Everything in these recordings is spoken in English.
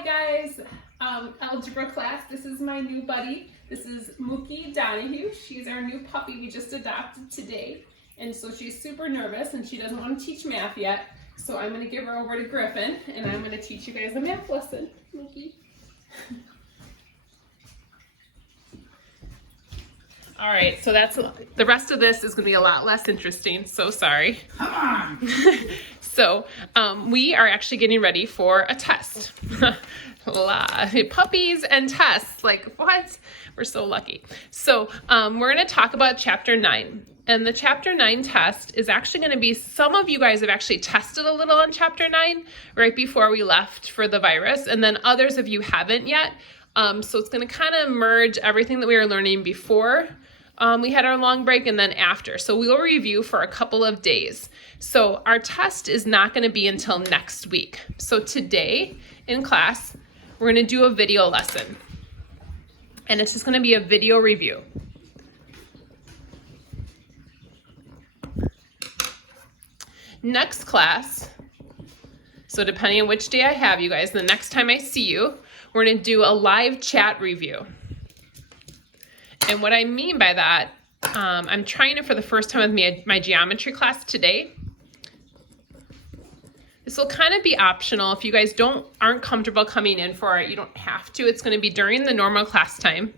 Hi guys, algebra class. This is my new buddy. This is Mookie Donahue. She's our new puppy we just adopted today. And so she's super nervous and she doesn't want to teach math yet. So I'm going to give her over to Griffin and I'm going to teach you guys a math lesson. Mookie. All right, so that's the rest of this is going to be a lot less interesting. So sorry. Come on. So we are actually getting ready for a test. Puppies and tests, like what? We're so lucky. So we're going to talk about chapter 9. And the chapter 9 test is actually going to be, some of you guys have actually tested a little on chapter 9 right before we left for the virus. And then others of you haven't yet. So it's going to kind of merge everything that we were learning before we had our long break and then after. So we will review for a couple of days. So our test is not going to be until next week. So today in class, we're going to do a video lesson. And it's just going to be a video review. Next class, so depending on which day I have you guys, the next time I see you, we're going to do a live chat review. And what I mean by that, I'm trying it for the first time with my geometry class today. This will kind of be optional. If you guys aren't comfortable coming in for it, you don't have to. It's going to be during the normal class time.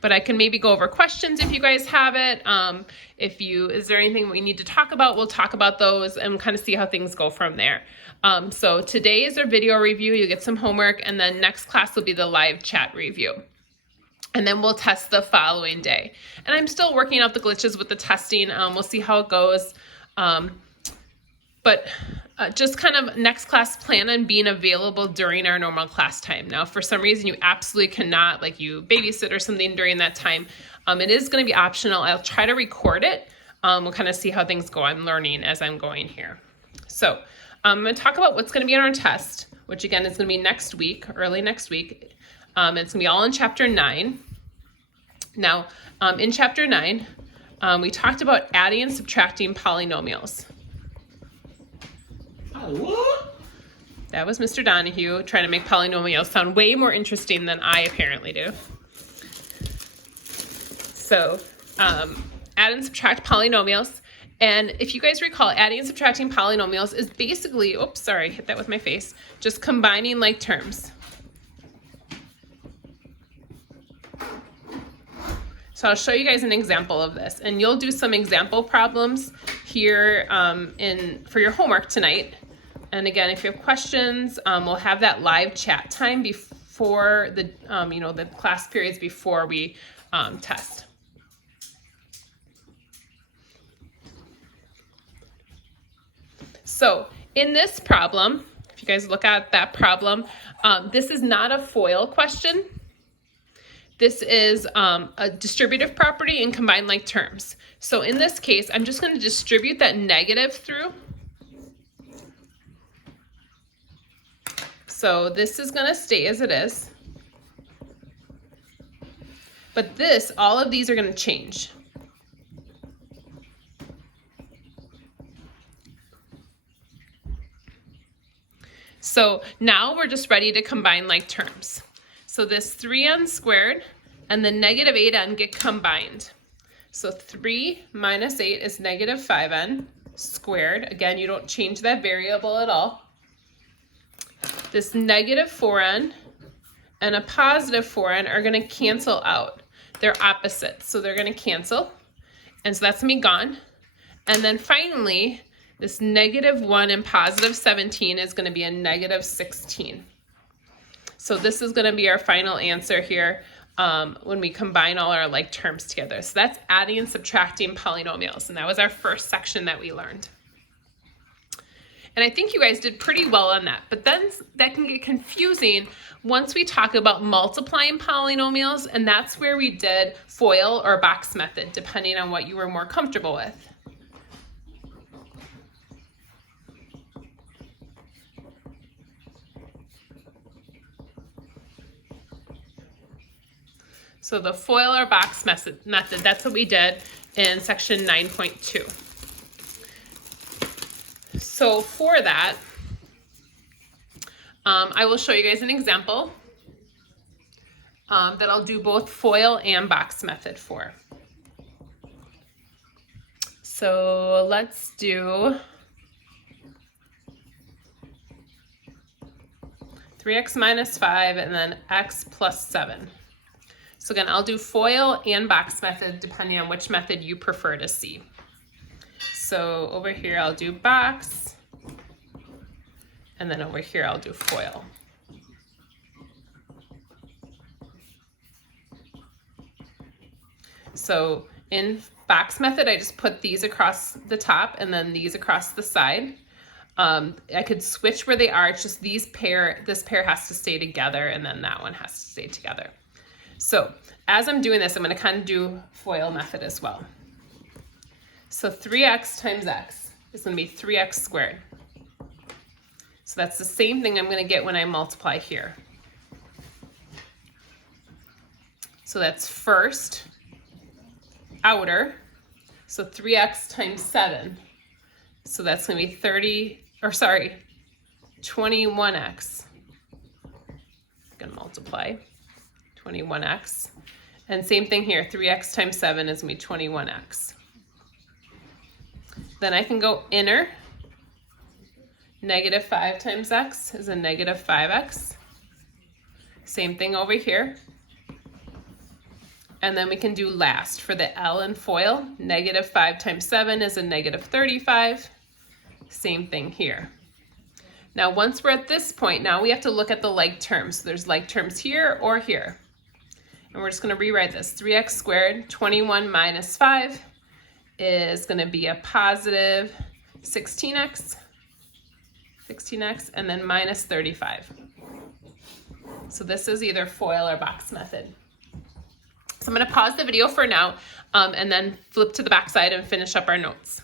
But I can maybe go over questions if you guys have it. Is there anything we need to talk about? We'll talk about those and kind of see how things go from there. So today is our video review. You get some homework, and then next class will be the live chat review. And then we'll test the following day. And I'm still working out the glitches with the testing. We'll see how it goes. But just kind of next class, plan on being available during our normal class time. Now, if for some reason you absolutely cannot, like you babysit or something during that time, it is going to be optional. I'll try to record it. We'll kind of see how things go. I'm learning as I'm going here. So I'm going to talk about what's going to be on our test, which again is going to be next week, early next week. It's going to be all in chapter 9. Now, in chapter 9, we talked about adding and subtracting polynomials. What? That was Mr. Donahue trying to make polynomials sound way more interesting than I apparently do. So, add and subtract polynomials. And if you guys recall, adding and subtracting polynomials is basically, oops, sorry, hit that with my face, just combining like terms. So I'll show you guys an example of this, and you'll do some example problems here for your homework tonight. And again, if you have questions, we'll have that live chat time before the the class periods before we test. So in this problem, if you guys look at that problem, this is not a FOIL question. This is a distributive property and combined like terms. So in this case, I'm just going to distribute that negative through. So this is going to stay as it is. But all of these are going to change. So now we're just ready to combine like terms. So this 3n squared and the negative 8n get combined. So 3 minus 8 is negative 5n squared. Again, you don't change that variable at all. This negative 4n and a positive 4n are going to cancel out. They're opposites, so they're going to cancel. And so that's going to be gone. And then finally, this negative 1 and positive 17 is going to be a negative 16. So this is going to be our final answer here when we combine all our like terms together. So that's adding and subtracting polynomials. And that was our first section that we learned. And I think you guys did pretty well on that. But then that can get confusing once we talk about multiplying polynomials. And that's where we did FOIL or box method, depending on what you were more comfortable with. So the FOIL or box method, that's what we did in section 9.2. So for that, I will show you guys an example that I'll do both FOIL and box method for. So let's do 3x minus 5 and then x plus 7. So again, I'll do FOIL and box method depending on which method you prefer to see. So over here I'll do box, and then over here I'll do FOIL. So in box method, I just put these across the top and then these across the side. I could switch where they are. It's just this pair has to stay together and then that one has to stay together. So as I'm doing this, I'm going to kind of do FOIL method as well. So 3x times x is going to be 3x squared. So that's the same thing I'm going to get when I multiply here. So that's first outer, so 3x times 7. So that's going to be 21x. I'm going to multiply 21x. And same thing here, 3x times 7 is going to be 21x. Then I can go inner. Negative 5 times x is a negative 5x. Same thing over here. And then we can do last for the L in FOIL. Negative 5 times 7 is a negative 35. Same thing here. Now once we're at this point, now we have to look at the like terms. So there's like terms here or here. And we're just going to rewrite this. 3x squared, 21 minus 5 is going to be a positive 16x, and then minus 35. So this is either FOIL or box method. So I'm going to pause the video for now and then flip to the back side and finish up our notes.